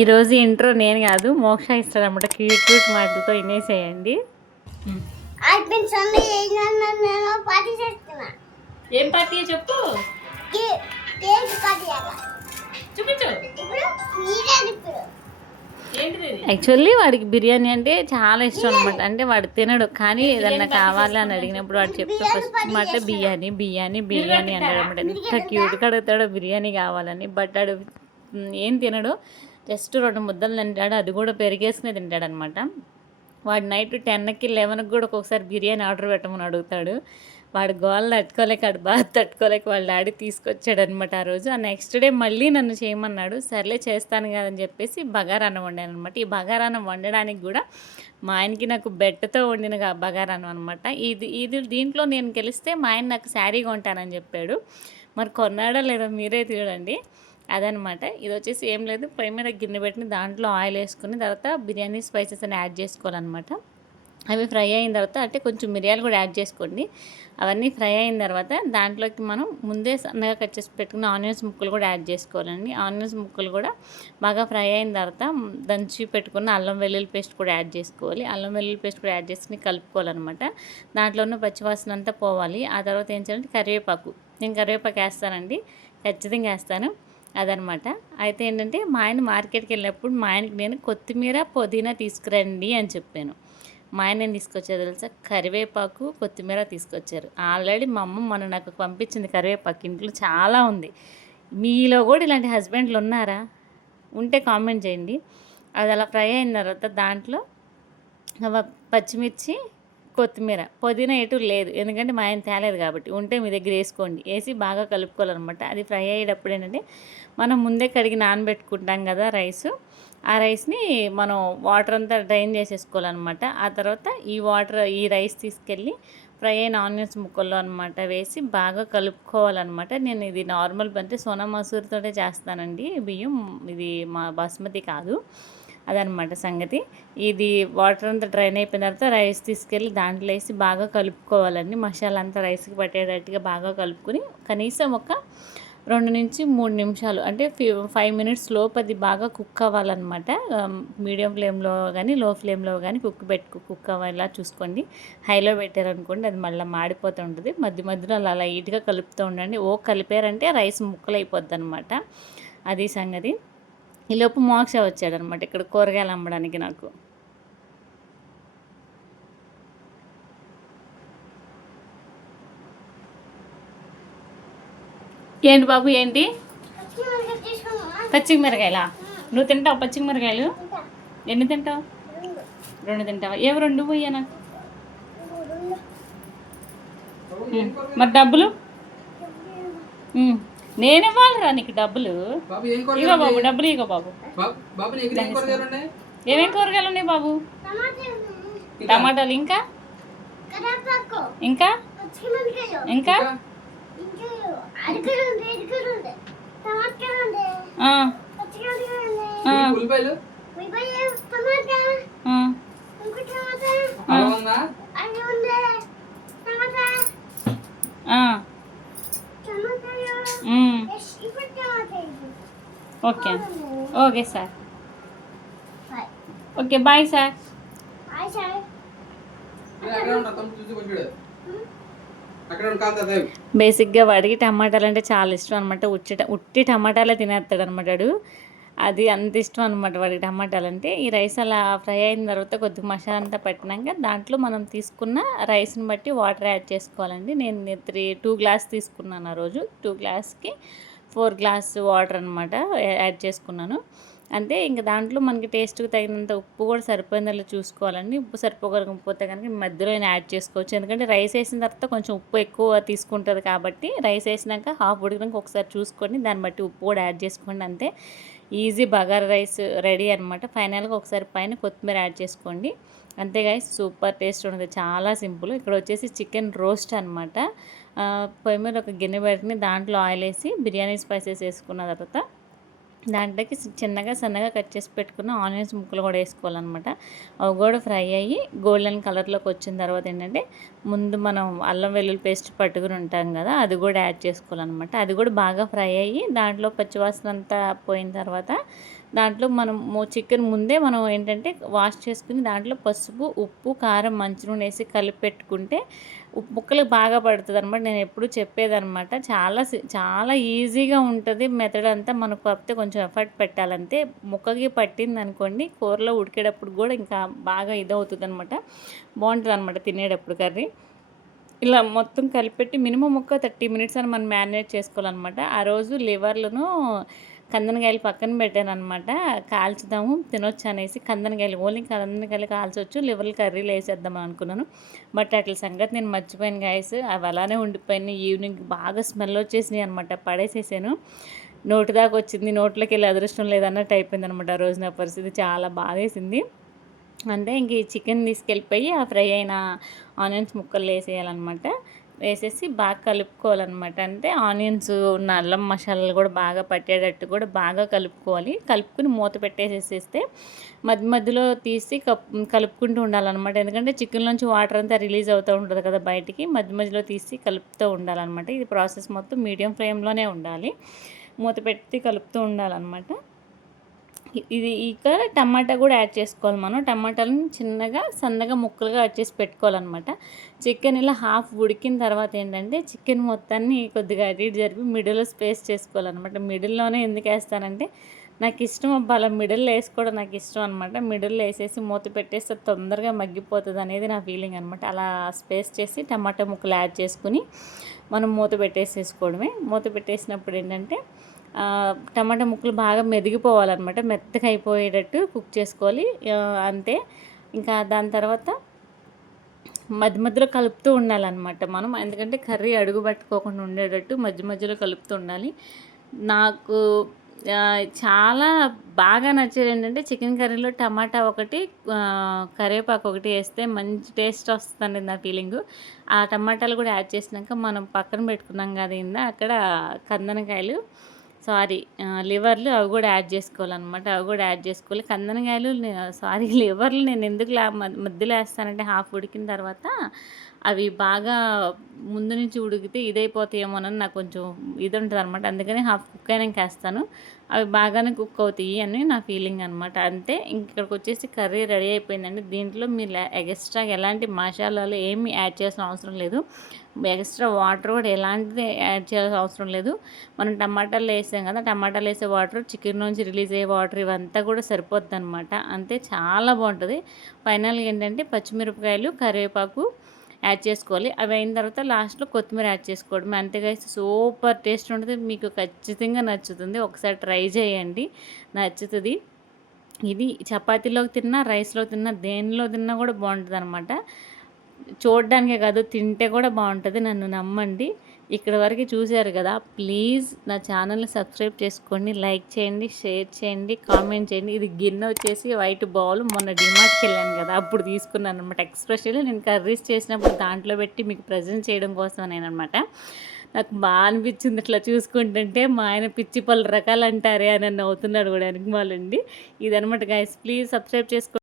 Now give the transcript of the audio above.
ఈరోజు ఇంట్రో నేను కాదు, మోక్ష ఇస్తారన్నమాట. క్యూట్ క్యూట్ మాటలతో వినేసేయండి. ఏం పార్టీ చెప్పు, యాక్చువల్లీ వాడికి బిర్యానీ అంటే చాలా ఇష్టం అనమాట. అంటే వాడు తినడు, కానీ ఏదన్నా కావాలి అని అడిగినప్పుడు వాడు చెప్తే ఫస్ట్ మాట బిర్యానీ బిర్యానీ బిర్యానీ అంటాడు అనమాట. ఎంత క్యూట్గా అడుగుతాడో బిర్యానీ కావాలని. బట్ వాడు ఏం తినడు, జస్ట్ 2 ముద్దలు తింటాడు, అది కూడా పెరిగేసుకునే తింటాడు అనమాట. వాడు నైట్ 10కి 11కి కూడా ఒక్కొక్కసారి బిర్యానీ ఆర్డర్ పెట్టమని అడుగుతాడు. వాడు గోల్ తట్టుకోలేక, వాడు బాగా తట్టుకోలేక వాళ్ళ డాడీ తీసుకొచ్చాడు అనమాట ఆ రోజు. ఆ నెక్స్ట్ డే మళ్ళీ నన్ను చేయమన్నాడు. సర్లే చేస్తాను కదని చెప్పేసి బగారాన్నం వండాను అనమాట. ఈ బగారాన్నం వండడానికి కూడా మా ఆయనకి నాకు బెట్టతో వండిన బగారాన్నం అనమాట. ఇది దీంట్లో నేను గెలిస్తే మా ఆయన నాకు శారీ కొంటానని చెప్పాడు. మరి కొన్నాడో లేదో మీరే చూడండి. అదనమాట. ఇది వచ్చేసి ఏం లేదు, పొయ్యి మీద గిన్నె పెట్టిన దాంట్లో ఆయిల్ వేసుకుని తర్వాత బిర్యానీ స్పైసెస్ అని యాడ్ చేసుకోవాలన్నమాట. అవి ఫ్రై అయిన తర్వాత అంటే కొంచెం మిరియాలు కూడా యాడ్ చేసుకోండి. అవన్నీ ఫ్రై అయిన తర్వాత దాంట్లోకి మనం ముందే సన్నగా కట్ చేసి పెట్టుకున్న ఆనియన్స్ ముక్కలు కూడా యాడ్ చేసుకోవాలండి. ఆనియన్స్ ముక్కలు కూడా బాగా ఫ్రై అయిన తర్వాత దంచి పెట్టుకున్న అల్లం వెల్లుల్లి పేస్ట్ కూడా యాడ్ చేసుకోవాలి. అల్లం వెల్లుల్లి పేస్ట్ కూడా యాడ్ చేసుకుని కలుపుకోవాలన్నమాట. దాంట్లో ఉన్న పచ్చివాసన అంతా పోవాలి. ఆ తర్వాత ఏం చేయాలంటే కరివేపాకు, నేను కరివేపాకు వేస్తానండి, ఖచ్చితంగా వేస్తాను. అదనమాట. అయితే ఏంటంటే మా ఆయన మార్కెట్కి వెళ్ళినప్పుడు మా ఆయనకి నేను కొత్తిమీర పుదీనా తీసుకురండి అని చెప్పాను. మా ఆయన ఏం తీసుకొచ్చారు తెలుసా, కరివేపాకు కొత్తిమీర తీసుకొచ్చారు. ఆల్రెడీ మా అమ్మ మొన్న నాకు పంపించింది కరివేపాకు, ఇంట్లో చాలా ఉంది. మీలో కూడా ఇలాంటి హస్బెండ్లు ఉన్నారా? ఉంటే కామెంట్ చేయండి. అది అలా ఫ్రై అయిన తర్వాత దాంట్లో పచ్చిమిర్చి, కొత్తిమీర, పుదీనా ఎటు లేదు, ఎందుకంటే మా ఆయన తేలేదు కాబట్టి. ఉంటే మీ దగ్గర వేసుకోండి. వేసి బాగా కలుపుకోవాలన్నమాట. అది ఫ్రై అయ్యేటప్పుడు ఏంటంటే మనం ముందే కడిగి నానబెట్టుకుంటాం కదా రైసు, ఆ రైస్ని మనం వాటర్ అంతా డ్రైన్ చేసేసుకోవాలన్నమాట. ఆ తర్వాత ఈ రైస్ తీసుకెళ్ళి ఫ్రై అయిన ఆనియన్స్ ముక్కల్లో అనమాట వేసి బాగా కలుపుకోవాలన్నమాట. నేను ఇది నార్మల్ అంటే సోనా మసూరితోటే చేస్తానండి బియ్యం, ఇది మా బాస్మతి కాదు. అదనమాట సంగతి. ఇది వాటర్ అంతా డ్రైన్ అయిపోయిన తర్వాత రైస్ తీసుకెళ్ళి దాంట్లో వేసి బాగా కలుపుకోవాలండి. మసాలా అంతా రైస్కి పట్టేటట్టుగా బాగా కలుపుకొని కనీసం ఒక 2 నుంచి 3 నిమిషాలు అంటే 5 మినిట్స్ లోపు అది బాగా కుక్ అవ్వాలన్నమాట. మీడియం ఫ్లేమ్లో కానీ లో ఫ్లేమ్లో కానీ కుక్ అవ్వేలా చూసుకోండి. హైలో పెట్టారనుకోండి అది మళ్ళీ మాడిపోతూ ఉంటుంది. మధ్య మధ్యలో అలా లైట్గా కలుపుతూ ఉండండి. కలిపారంటే రైస్ ముక్కలు అయిపోద్ది అనమాట. అది సంగతి. ఈలోపు మోక్ష వచ్చాడనమాట ఇక్కడ కూరగాయలు అమ్మడానికి నాకు. ఏంటి బాబు, ఏంటి పచ్చిమిరకాయలా? నువ్వు తింటావు పచ్చిమిరకాయలు? ఎన్ని తింటావు? 2 తింటావా? ఏవో 2 పోయా నాకు. మరి డబ్బులు నేను ఇవ్వాలిరా నీకు డబ్బులు. ఇగో బాబు డబ్బులు, ఇగో బాబు. ఏమేమి కూరగాయలు ఉన్నాయి బాబు? టమాటాలు, ఇంకా ఇంకా ఇంకా okay okay sir, okay bye sir. బేసిక్గా వాడికి టమాటాలు అంటే చాలా ఇష్టం అనమాట. ఉట్టి టమాటాలే తినేస్తాడు అనమాట. అది అంత ఇష్టం అనమాట వాడికి టమాటాలు అంటే. ఈ రైస్ అలా ఫ్రై అయిన తర్వాత కొద్దిగా మసాలా అంతా పట్టినాక దాంట్లో మనం తీసుకున్న రైస్ని బట్టి వాటర్ యాడ్ చేసుకోవాలండి. నేను 2 గ్లాస్ తీసుకున్నాను ఆ రోజు. 2 గ్లాస్కి 4 గ్లాస్ వాటర్ అనమాట యాడ్ చేసుకున్నాను. అంటే ఇంకా దాంట్లో మనకి టేస్ట్కి తగినంత ఉప్పు కూడా సరిపోయిందో చూసుకోవాలండి. ఉప్పు సరిపోకపోతే కనుక మధ్యలో యాడ్ చేసుకోవచ్చు. ఎందుకంటే రైస్ వేసిన తర్వాత కొంచెం ఉప్పు ఎక్కువ తీసుకుంటుంది కాబట్టి రైస్ వేసినాక హాఫ్ ఉడికినాక ఒకసారి చూసుకొని దాన్ని బట్టి ఉప్పు కూడా యాడ్ చేసుకోండి. అంతే, ఈజీ బగారా రైస్ రెడీ అనమాట. ఫైనల్గా ఒకసారి పైన కొత్తిమీర యాడ్ చేసుకోండి. అంతే గైస్, సూపర్ టేస్ట్ ఉంటుంది, చాలా సింపుల్. ఇక్కడ వచ్చేసి చికెన్ రోస్ట్ అనమాట. పొయ్యి మీద ఒక గిన్నె పెట్టుకుని దాంట్లో ఆయిల్ వేసి బిర్యానీ స్పైసెస్ వేసుకున్న తర్వాత దాంట్లోకి సన్నగా కట్ చేసి పెట్టుకున్న ఆనియన్స్ ముక్కలు కూడా వేసుకోవాలన్నమాట. అవి కూడా ఫ్రై అయ్యి గోల్డెన్ కలర్లోకి వచ్చిన తర్వాత ఏంటంటే ముందు మనం అల్లం వెల్లుల్లి పేస్ట్ పట్టుకుని ఉంటాం కదా, అది కూడా యాడ్ చేసుకోవాలన్నమాట. అది కూడా బాగా ఫ్రై అయ్యి దాంట్లో పచ్చివాసన అంతా పోయిన తర్వాత దాంట్లో మనం చికెన్ ముందే మనం ఏంటంటే వాష్ చేసుకుని దాంట్లో పసుపు, ఉప్పు, కారం, మంచినూనె వేసి కలిపి పెట్టుకుంటే ముక్కలకు బాగా పడుతుంది అనమాట. నేను ఎప్పుడు చెప్పేదనమాట. చాలా ఈజీగా ఉంటుంది మెథడ్ అంతా. మనకు కాకపోతే కొంచెం ఎఫర్ట్ పెట్టాలంతే. ముక్కకి పట్టింది అనుకోండి కూరలో ఉడికేటప్పుడు కూడా ఇంకా బాగా ఇదవుతుంది అనమాట. బాగుంటుంది అనమాట తినేటప్పుడు కర్రీ. ఇలా మొత్తం కలిపెట్టి మినిమం ఒక 30 మినిట్స్ అని మనం మ్యారినేట్ చేసుకోవాలన్నమాట. ఆ రోజు లివర్లను కందనకాయలు పక్కన పెట్టానమాట. కాల్చుదాము తినొచ్చు అనేసి. కందనకాయలు ఓన్లీ కందనకాయలు కాల్చొచ్చు, లివర్లు కర్రీలు వేసేద్దాం అనుకున్నాను. బట్ అట్ల సంగతి నేను మర్చిపోయాను గైస్. అవి అలానే ఉండిపోయినాయి. ఈవినింగ్ బాగా స్మెల్ వచ్చేసినాయి అనమాట. పడేసేసాను. నోటి దాకా వచ్చింది, నోట్లోకి వెళ్ళి అదృష్టం లేదన్నట్టు అయిపోయింది అనమాట. ఆ రోజు నా పరిస్థితి చాలా బాధేసింది. అంటే ఇంక ఈ చికెన్ తీసుకెళ్ళిపోయి ఆ ఫ్రై అయిన ఆనియన్స్ ముక్కలు వేసేయాలన్నమాట. వేసేసి బాగా కలుపుకోవాలన్నమాట. అంటే ఆనియన్స్ ఉన్న అల్లం మసాలాలు కూడా బాగా పట్టేటట్టు కూడా బాగా కలుపుకోవాలి. కలుపుకుని మూత పెట్టేసేస్తే మధ్య మధ్యలో తీసి కలుపుకుంటూ ఉండాలన్నమాట. ఎందుకంటే చికెన్ నుంచి వాటర్ అంతా రిలీజ్ అవుతూ ఉంటుంది కదా బయటికి. మధ్య మధ్యలో తీసి కలుపుతూ ఉండాలన్నమాట. ఇది ప్రాసెస్ మొత్తం మీడియం ఫ్లేమ్లోనే ఉండాలి. మూత పెట్టి కలుపుతూ ఉండాలన్నమాట. ఇది ఇక టమాటా కూడా యాడ్ చేసుకోవాలి మనం. టమాటాలను చిన్నగా సన్నగా ముక్కలుగా యాడ్ చేసి పెట్టుకోవాలన్నమాట. చికెన్ ఇలా హాఫ్ ఉడికిన తర్వాత ఏంటంటే చికెన్ మొత్తాన్ని కొద్దిగా అటు ఇటు జరిపి మిడిల్లో స్పేస్ చేసుకోవాలన్నమాట. మిడిల్లోనే ఎందుకు వేస్తానంటే నాకు ఇష్టం అబ్బా, అలా మిడిల్లో వేసుకోవడం నాకు ఇష్టం అనమాట. మిడిల్లో వేసేసి మూత పెట్టేస్తే తొందరగా మగ్గిపోతుంది అనేది నా ఫీలింగ్ అనమాట. అలా స్పేస్ చేసి టమాటా ముక్కలు యాడ్ చేసుకుని మనం మూత పెట్టేసేసుకోవడమే. మూత పెట్టేసినప్పుడు ఏంటంటే టమాటా ముక్కలు బాగా మెదిగిపోవాలన్నమాట. మెత్తగా అయిపోయేటట్టు కుక్ చేసుకోవాలి. అంతే. ఇంకా దాని తర్వాత మధ్య మధ్యలో కలుపుతూ ఉండాలన్నమాట మనం. ఎందుకంటే కర్రీ అడుగు పట్టుకోకుండా ఉండేటట్టు మధ్య మధ్యలో కలుపుతూ ఉండాలి. నాకు చాలా బాగా నచ్చేది ఏంటంటే చికెన్ కర్రీలో టమాటా ఒకటి, కరివేపాకు ఒకటి వేస్తే మంచి టేస్ట్ వస్తుందండి నా ఫీలింగు. ఆ టమాటాలు కూడా యాడ్ చేసినాక మనం పక్కన పెట్టుకున్నాం కదా అక్కడ కందనకాయలు లివర్లు అవి కూడా యాడ్ చేసుకోవాలన్నమాట. అవి కూడా యాడ్ చేసుకోవాలి. కందనకాయలు లివర్లు నేను ఎందుకు మధ్యలో వేస్తానంటే హాఫ్ ఉడికిన తర్వాత అవి బాగా ముందు నుంచి ఉడికితే ఇదైపోతాయేమోనని నాకు కొంచెం ఇది ఉంటుంది అనమాట. అందుకని హాఫ్ కుక్ అయినాక వేస్తాను. అవి బాగానే కుక్ అవుతాయి అని నా ఫీలింగ్ అనమాట. అంతే. ఇక్కడికి వచ్చేసి కర్రీ రెడీ అయిపోయిందండి. దీంట్లో మీరు ఎక్స్ట్రా ఎలాంటి మసాలాలు ఏమీ యాడ్ చేయాల్సిన అవసరం లేదు. ఎక్స్ట్రా వాటర్ కూడా ఎలాంటిది యాడ్ చేయాల్సిన అవసరం లేదు. మనం టమాటాలు వేసాం కదా, టమాటాలు వేసే వాటర్, చికెన్ నుంచి రిలీజ్ అయ్యే వాటర్ ఇవంతా కూడా సరిపోద్ది అనమాట. అంతే. చాలా బాగుంటుంది. ఫైనల్గా ఏంటంటే పచ్చిమిరపకాయలు, కరివేపాకు యాడ్ చేసుకోవాలి. అవి అయిన తర్వాత లాస్ట్లో కొత్తిమీర యాడ్ చేసుకోవడం. అంతేగా సూపర్ టేస్ట్ ఉంటుంది. మీకు ఖచ్చితంగా నచ్చుతుంది. ఒకసారి ట్రై చేయండి, నచ్చుతుంది. ఇది చపాతీలోకి తిన్నా, రైస్లో తిన్నా, దేనిలో తిన్నా కూడా బాగుంటుంది అనమాట. చూడడానికే కాదు, తింటే కూడా బాగుంటుంది. నన్ను నమ్మండి. ఇక్కడ వరకు చూశారు కదా, ప్లీజ్ నా ఛానల్ని సబ్స్క్రైబ్ చేసుకోండి, లైక్ చేయండి, షేర్ చేయండి, కామెంట్ చేయండి. ఇది గిన్నె వచ్చేసి వైట్ బౌల్. మొన్న డిమార్ట్కి వెళ్ళాను కదా అప్పుడు తీసుకున్నాను అనమాట. ఎక్స్ప్రెషన్లో నేను కర్రీస్ చేసినప్పుడు దాంట్లో పెట్టి మీకు ప్రజెంట్ చేయడం కోసం నేనమాట. నాకు బాగా అనిపించింది ఇట్లా చూసుకుంటుంటే. మా ఆయన పిచ్చి పలు రకాలు అంటారే అని నన్ను అవుతున్నాడు కూడా వెనకమాలండి. ఇదనమాట గైస్. ప్లీజ్ సబ్స్క్రైబ్ చేసుకోండి.